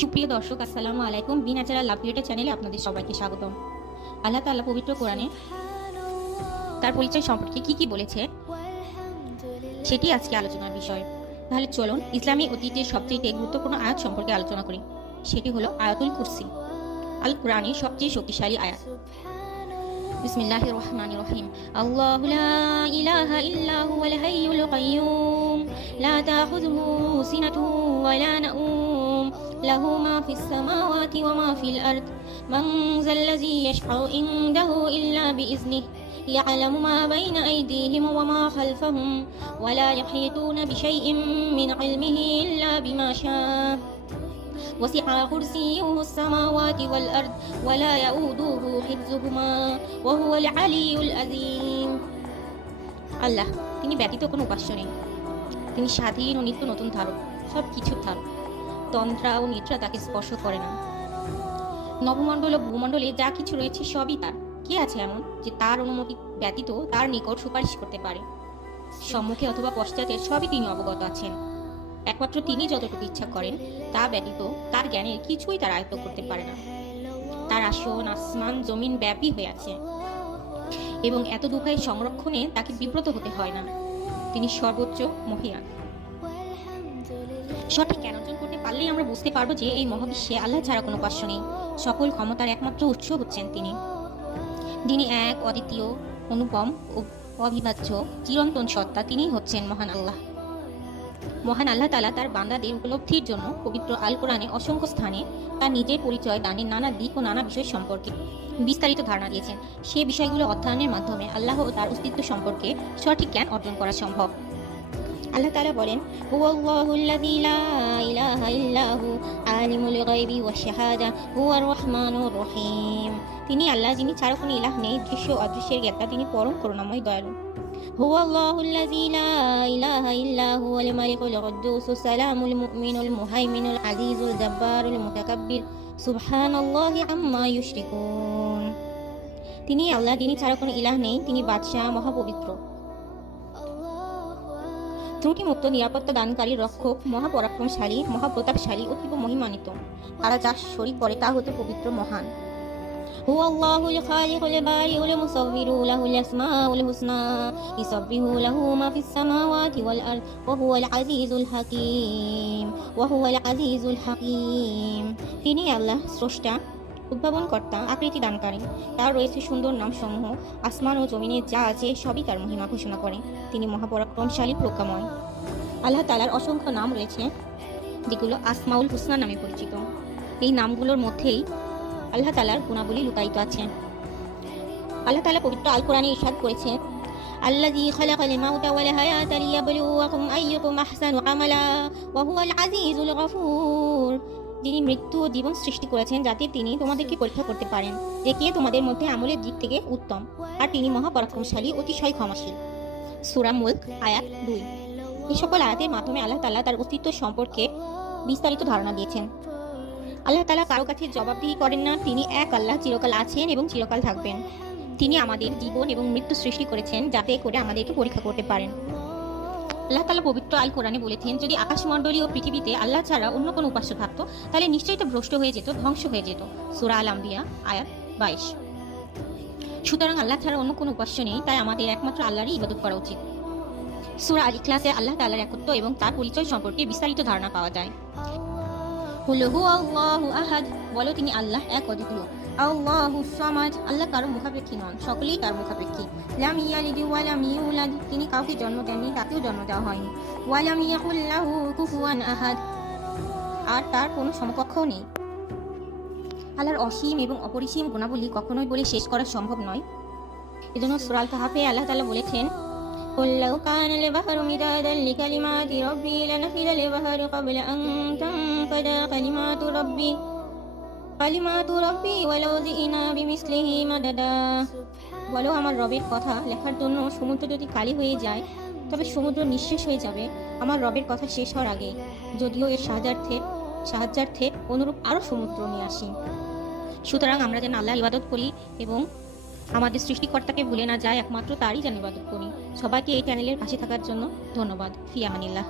সুপ্রিয় দর্শক, আসসালামু আলাইকুম। বি ন্যাচারাল লাভ ক্রিয়েটর চ্যানেলে আপনাদের সবাইকে স্বাগতম। আল্লাহ তাআলা পবিত্র কোরআনে তার পরিচয় সম্পর্কে কি বলেছে সেটি আজকে আলোচনার বিষয়। তাহলে চলুন ইসলামী ঐতিহ্যের সবচেয়ে গুরুত্বপূর্ণ আয়াত সম্পর্কে আলোচনা করি। সেটি হলো আয়াতুল কুরসি, আল কোরআনের সবচেয়ে শক্তিশালী আয়াত। বিসমিল্লাহির রহমানির রহিম। আল্লাহু লা ইলাহা ইল্লা হুয়াল হাইয়ুল কাইয়্যুম লা তাখুযুহু সিনাতুন ওয়া লা নাওম লাহু মা ফিস সামাওয়াতি ওয়া মা ফিল আরদ মান যাল্লাযী ইয়াশফাউ ইনদাহু ইল্লা বিইজনিহি يعلم ما بين أيديهم وما خلفهم ولا يحيطون بشيء من علمه إلا بما شاء وسع كرسيه السماوات والأرض ولا يؤوده حفظهما وهو العلي العظيم। আল্লাহ, তিনি ব্যতীত কোনো উপাস্য নেই। তিনি স্বাধীন ও নিত্য নতুন ধারক, সব কিছুর ধারক। তন্ত্রা ও নিদ্রা তাকে স্পর্শ করে না। নবমণ্ডল ও ভূমণ্ডলে যা কিছু রয়েছে সবই তার। কে আছে এমন যে তার অনুমতি ব্যতীত তার নিকট সুপারিশ করতে পারে? সম্মুখে অথবা পশ্চাতে সবই তিনি অবগত আছেন। একমাত্র তিনি যতটুকু ইচ্ছা করেন তা ব্যতীত তার জ্ঞানের কিছুই তার আয়ত্ত করতে পারে না। তার আসন আসমান জমিন ব্যাপী হয়ে আছে এবং এত দুঃখের সংরক্ষণে তাকে বিব্রত হতে হয় না। তিনি সর্বোচ্চ মহিয়ান। সঠিক জ্ঞান অর্জন করতে পারলেই আমরা বুঝতে পারবো যে এই মহাবিশ্বে আল্লাহ ছাড়া কোনো উপাস্য নেই। সকল ক্ষমতার একমাত্র উৎস হচ্ছেন তিনি। যিনি এক, অদ্বিতীয়, অনুপম ও অবিভাজ্য চিরন্তন সত্তা, তিনিই হচ্ছেন মহান আল্লাহ। মহান আল্লাহ তাআলা তার বান্দাদের উপলব্ধির জন্য পবিত্র আল কোরআনে অসংখ্য স্থানে তার নিজের পরিচয় দানের নানা দিক ও নানা বিষয় সম্পর্কে বিস্তারিত ধারণা দিয়েছেন। সে বিষয়গুলো অধ্যয়নের মাধ্যমে আল্লাহ ও তার অস্তিত্ব সম্পর্কে সঠিক জ্ঞান অর্জন করা সম্ভব। আল্লাহ তাআলা বলেন, হুয়াল্লাহুল্লাযী লা ইলাহা ইল্লা হু আলিমুল গায়বি ওয়াশ শাহাদা হুয়ার রহমানুর রহিম। তিনি আল্লাহ, যিনি ছাড়া কোনো ইলাহ নেই, দৃশ্য অদৃশ্যের জ্ঞাতা, তিনি পরম করুণাময় দয়ালু। হুয়াল্লাহুল্লাযী লা ইলাহা ইল্লা হুয়াল মালিকুল কুদ্দুসুস সালামুল মুমিনুল মুহাইমিনুল আজিজুল জাব্বারুল মুতাকাব্বির সুবহানাল্লাহি আম্মা ইউশরিকুন। তিনি আল্লাহ, যিনি ছাড়া কোনো ইলাহ নেই, তিনি বাদশাহ, মহাপবিত্র, ত্রুটিমুক্ত, নিরাপত্তা দানকারী, রক্ষক, মহাপরাক্রমশালী, মহাপ্রতাপশালী, অতীব মহিমান্বিত। তারা যা শরীক করে তা হতে পবিত্র, মহান। হুয়াল্লাহুল খালিকুল বারিউল মুসাউবিরু লাহুল আসমাউল হুসনা ইউসাব্বিহু লাহু মা ফিস সামাওয়াতি ওয়াল আরদ ওয়া হুয়াল আজিজুল হাকীম ওয়া হুয়াল আজিজুল হাকীম। তিনি আল্লাহ, স্রষ্টা, উদ্ভাবনকর্তা, আকৃতি দানকারী। তার রয়েছে সুন্দর নামসমূহ। আসমান ও জমিনে যা আছে সবই তার মহিমা ঘোষণা করে। তিনি মহাপরাক্রমশালী, প্রজ্ঞাময়। আল্লাহ তাআলার অসংখ্য নাম রয়েছে যেগুলো আসমাউল হুসনা নামে পরিচিত। এই নামগুলোর মধ্যেই আল্লাহ তাআলার গুণাবলী লুকায়িত আছে। আল্লাহ তাআলা পবিত্র আল কোরআনে ইরশাদ করেছেন, আল্লাযী খালাকাল মাউতা ওয়াল হায়াতা লিয়াবলুয়াকুম আইয়ুকুম আহসানু আমালা ওয়া হুয়াল আজিজুল গফুর। যিনি মৃত্যু ও জীবন সৃষ্টি করেছেন যাতে তিনি তোমাদেরকে পরীক্ষা করতে পারেন যে কে তোমাদের মধ্যে আমলের দিক থেকে উত্তম, আর তিনি মহাপরাক্রমশালী, অতিশয় ক্ষমাশীল। সূরা মুলক আয়াত 2। এই সকল আয়াতের মাধ্যমে আল্লাহ তাআলা তার অস্তিত্ব সম্পর্কে বিস্তারিত ধারণা দিয়েছেন। আল্লাহ তাআলা কারো কাছে জবাবদিহি করেন না। তিনি এক আল্লাহ, চিরকাল আছেন এবং চিরকাল থাকবেন। তিনি আমাদের জীবন এবং মৃত্যু সৃষ্টি করেছেন যাতে করে আমাদেরকে পরীক্ষা করতে পারেন। আল্লাহ তাআলা পবিত্র আল কোরআনে বলেছেন, যদি আকাশমণ্ডলী ও পৃথিবীতে আল্লাহ ছাড়া অন্য কোনো উপাস্য থাকতো তাহলে নিশ্চয়ই তা ভ্রষ্ট হয়ে যেত, ধ্বংস হয়ে যেত। সূরা আল আম্বিয়া আয়াত 22। সুতরাং আল্লাহ ছাড়া অন্য কোনো উপাস্য নেই, তাই আমাদের একমাত্র আল্লাহরই ইবাদত করা উচিত। সূরা আল ইখলাসে আল্লাহ তাআলার একত্ব এবং তার পরিচয় সম্পর্কে বিস্তারিত ধারণা পাওয়া যায়। কুল হুয়াল্লাহু আহাদ, বলো তিনি আল্লাহ এক, অদ্বিতীয়। আল্লাহুস সামাদ, আল্লাহ কারো মুখাপেক্ষী নন, সকলেই তার মুখাপেক্ষী। লাম ইয়ালিদ ওয়া লাম ইউলাদ, তিনি কাউকে জন্ম দেননি, তাকেও জন্ম দেওয়া হয়নি। ওয়া লাম ইয়াকুল লাহু কুফুয়ান আহাদ, আর তার কোনো সমকক্ষও নেই। আল্লাহর অসীম এবং অপরিসীম গুণাবলী কখনোই বলে শেষ করা সম্ভব নয়। এজন্য সূরা আল কাহফে আল্লাহ তাআলা বলেছেন, قل لو كان البحر مدادا لكلمات ربي لنفد البحر قبل أن تنفد كلمات ربي ولو جئنا بمثله مددا। বলো, আমার রবের কথা লেখার জন্য সমুদ্র যদি কালি হয়ে যায় তবে সমুদ্র নিঃশেষ হয়ে যাবে আমার রবের কথা শেষ হওয়ার আগে, যদিও এর সাহায্যার্থে অনুরূপ আরও সমুদ্র নিয়ে আসি। সুতরাং আমরা যেন আল্লাহর ইবাদত করি এবং আমাদের সৃষ্টিকর্তাকে ভুলে না যায়, একমাত্র তারই যেন ইবাদত করি। সবাইকে এই চ্যানেলের পাশে থাকার জন্য ধন্যবাদ। ফি আমানিল্লাহ।